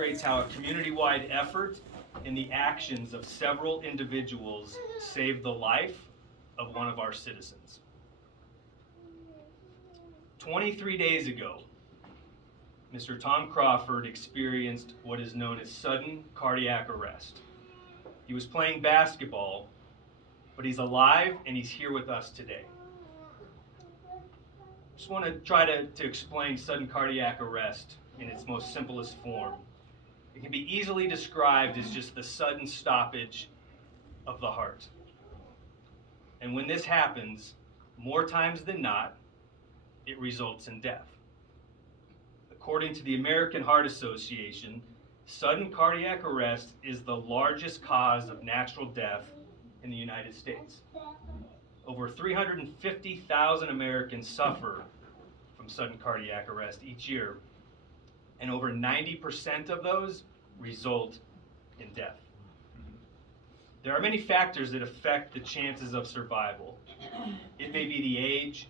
demonstrates how a community-wide effort and the actions of several individuals saved the life of one of our citizens. 23 days ago, Mr. Tom Crawford experienced what is known as sudden cardiac arrest. He was playing basketball, but he's alive and he's here with us today. Just want to try to explain sudden cardiac arrest in its most simplest form. It can be easily described as just the sudden stoppage of the heart. And when this happens, more times than not, it results in death. According to the American Heart Association, sudden cardiac arrest is the largest cause of natural death in the United States. Over 350,000 Americans suffer from sudden cardiac arrest each year, and over 90% of those result in death. There are many factors that affect the chances of survival. It may be the age,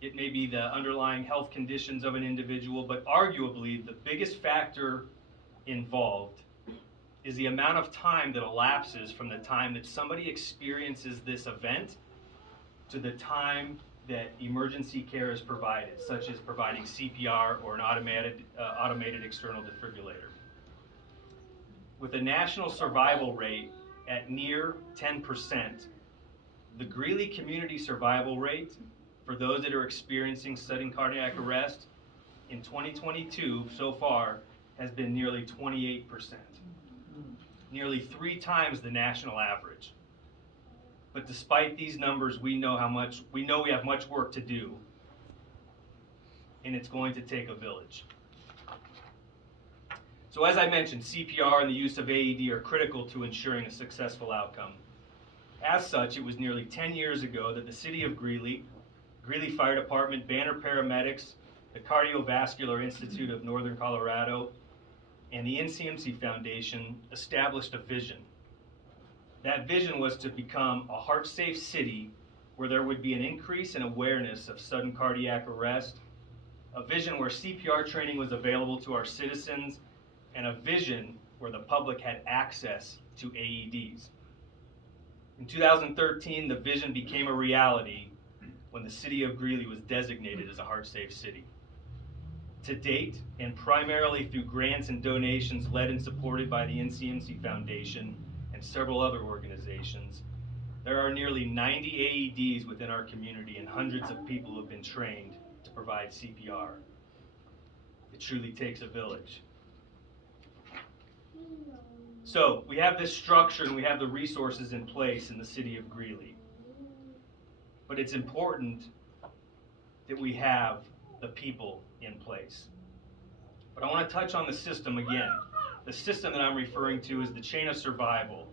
it may be the underlying health conditions of an individual, but arguably the biggest factor involved is the amount of time that elapses from the time that somebody experiences this event to the time that emergency care is provided, such as providing CPR or an automated external defibrillator. With a national survival rate at near 10%, the Greeley community survival rate for those that are experiencing sudden cardiac arrest in 2022 so far has been nearly 28%, nearly 3 times the national average. But despite these numbers, we know we have much work to do, and it's going to take a village. So as I mentioned, CPR and the use of AED are critical to ensuring a successful outcome. As such, it was nearly 10 years ago that the City of Greeley, Greeley Fire Department, Banner Paramedics, the Cardiovascular Institute of Northern Colorado, and the NCMC Foundation established a vision. That vision was to become a heart-safe city where there would be an increase in awareness of sudden cardiac arrest, a vision where CPR training was available to our citizens, and a vision where the public had access to AEDs. In 2013, the vision became a reality when the City of Greeley was designated as a heart-safe city. To date, and primarily through grants and donations led and supported by the NCMC Foundation and several other organizations, there are nearly 90 AEDs within our community, and hundreds of people have been trained to provide CPR. It truly takes a village. So we have this structure and we have the resources in place in the City of Greeley. But it's important that we have the people in place. But I want to touch on the system again. The system that I'm referring to is the chain of survival.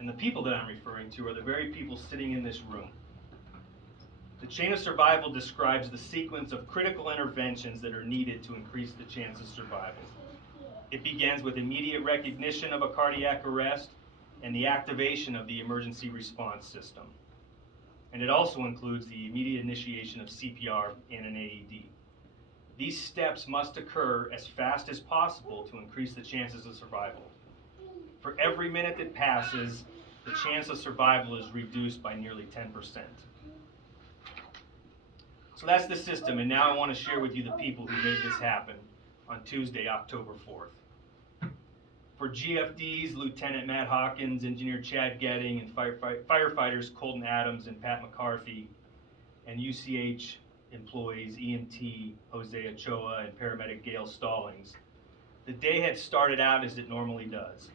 And the people that I'm referring to are the very people sitting in this room. The chain of survival describes the sequence of critical interventions that are needed to increase the chance of survival. It begins with immediate recognition of a cardiac arrest and the activation of the emergency response system. And it also includes the immediate initiation of CPR and an AED. These steps must occur as fast as possible to increase the chances of survival. For every minute that passes, the chance of survival is reduced by nearly 10%. So that's the system, and now I want to share with you the people who made this happen on Tuesday, October 4th. For GFDs, Lieutenant Matt Hawkins, Engineer Chad Getting, and firefighters Colton Adams and Pat McCarthy, and UCH employees EMT Jose Ochoa and paramedic Gail Stallings, the day had started out as it normally does.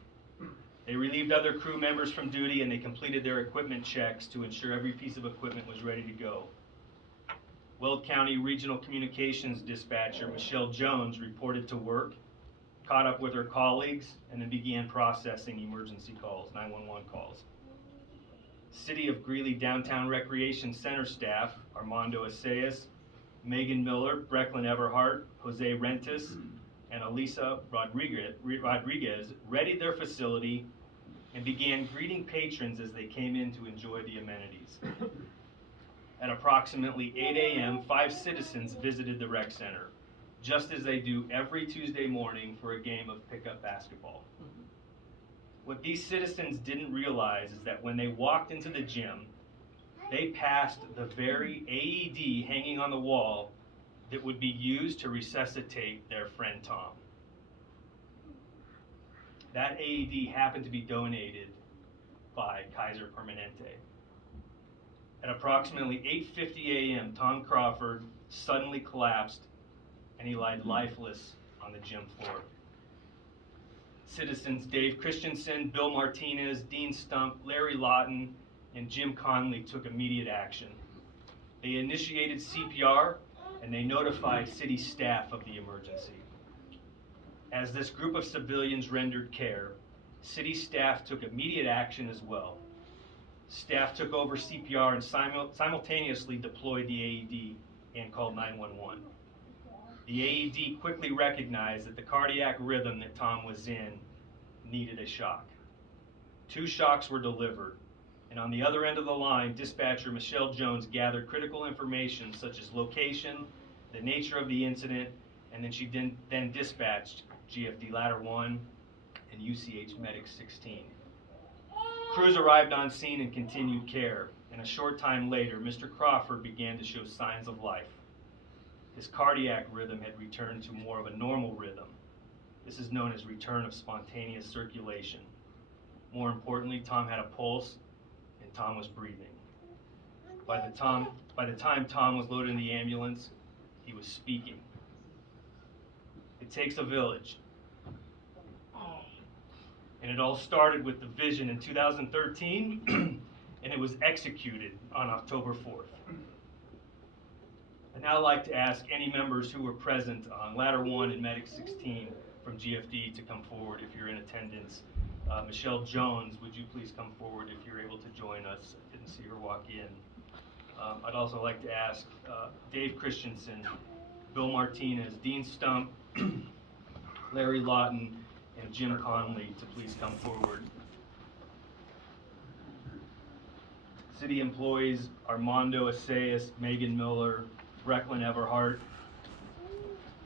They relieved other crew members from duty and they completed their equipment checks to ensure every piece of equipment was ready to go. Weld County Regional Communications Dispatcher Michelle Jones reported to work, caught up with her colleagues, and then began processing emergency calls, 911 calls. City of Greeley Downtown Recreation Center staff, Armando Asayas, Megan Miller, Brecklin Everhart, Jose Rentis, and Elisa Rodriguez readied their facility and began greeting patrons as they came in to enjoy the amenities. At approximately 8 a.m., 5 citizens visited the rec center. just as they do every Tuesday morning for a game of pickup basketball. What these citizens didn't realize is that when they walked into the gym, they passed the very AED hanging on the wall that would be used to resuscitate their friend Tom. That AED happened to be donated by Kaiser Permanente. At approximately 8:50 a.m., Tom Crawford suddenly collapsed and he lied lifeless on the gym floor. Citizens Dave Christensen, Bill Martinez, Dean Stump, Larry Lawton, and Jim Conley took immediate action. They initiated CPR and they notified city staff of the emergency. As this group of civilians rendered care, city staff took immediate action as well. Staff took over CPR and simultaneously deployed the AED and called 911. The AED quickly recognized that the cardiac rhythm that Tom was in needed a shock. 2 shocks were delivered, and on the other end of the line, dispatcher Michelle Jones gathered critical information such as location, the nature of the incident, and then she then dispatched GFD Ladder 1 and UCH Medic 16. Crews arrived on scene and continued care, and a short time later, Mr. Crawford began to show signs of life. His cardiac rhythm had returned to more of a normal rhythm. This is known as return of spontaneous circulation. More importantly, Tom had a pulse, and Tom was breathing. By the time Tom was loaded in the ambulance, he was speaking. It takes a village. And it all started with the vision in 2013, and it was executed on October 4th. I'd now like to ask any members who were present on Ladder 1 and Medic 16 from GFD to come forward if you're in attendance. Michelle Jones, would you please come forward if you're able to join us? I didn't see her walk in. I'd also like to ask Dave Christensen, Bill Martinez, Dean Stump, Larry Lawton, and Jim Conley to please come forward. City employees Armando Assayas, Megan Miller, Brecklin Everhart,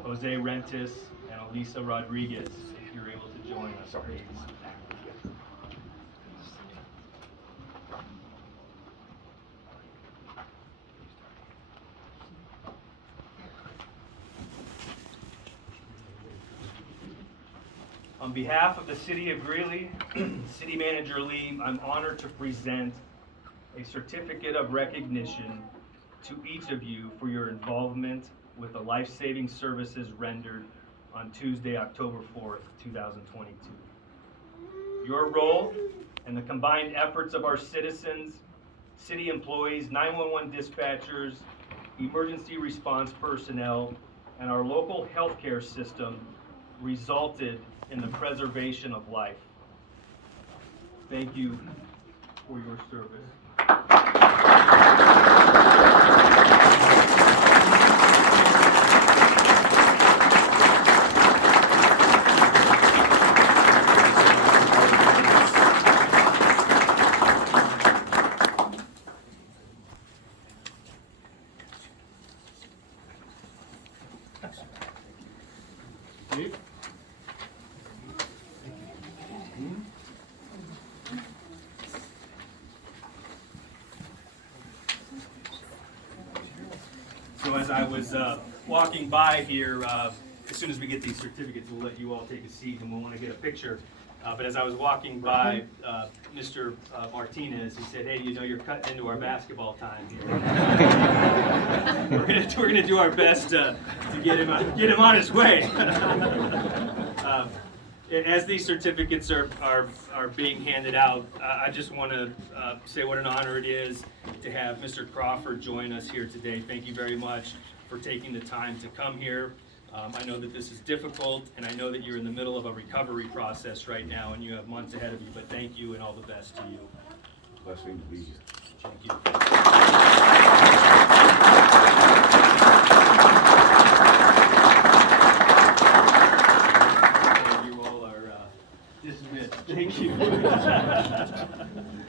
Jose Rentis, and Elisa Rodriguez, if you're able to join us, please. On behalf of the City of Greeley, City Manager Lee, I'm honored to present a certificate of recognition to each of you for your involvement with the life-saving services rendered on Tuesday, October 4th, 2022. Your role and the combined efforts of our citizens, city employees, 911 dispatchers, emergency response personnel, and our local healthcare system resulted in the preservation of life. Thank you for your service. So as I was walking by here, as soon as we get these certificates, we'll let you all take a seat and we'll want to get a picture. But as I was walking by Mr. Martinez, he said, "Hey, you know, you're cutting into our basketball time here. we're gonna do our best to get him on his way." As these certificates are being handed out, I just want to say what an honor it is to have Mr. Crawford join us here today. Thank you very much for taking the time to come here. I know that this is difficult, and I know that you're in the middle of a recovery process right now, and you have months ahead of you, but thank you and all the best to you. Blessing to be here. Thank you.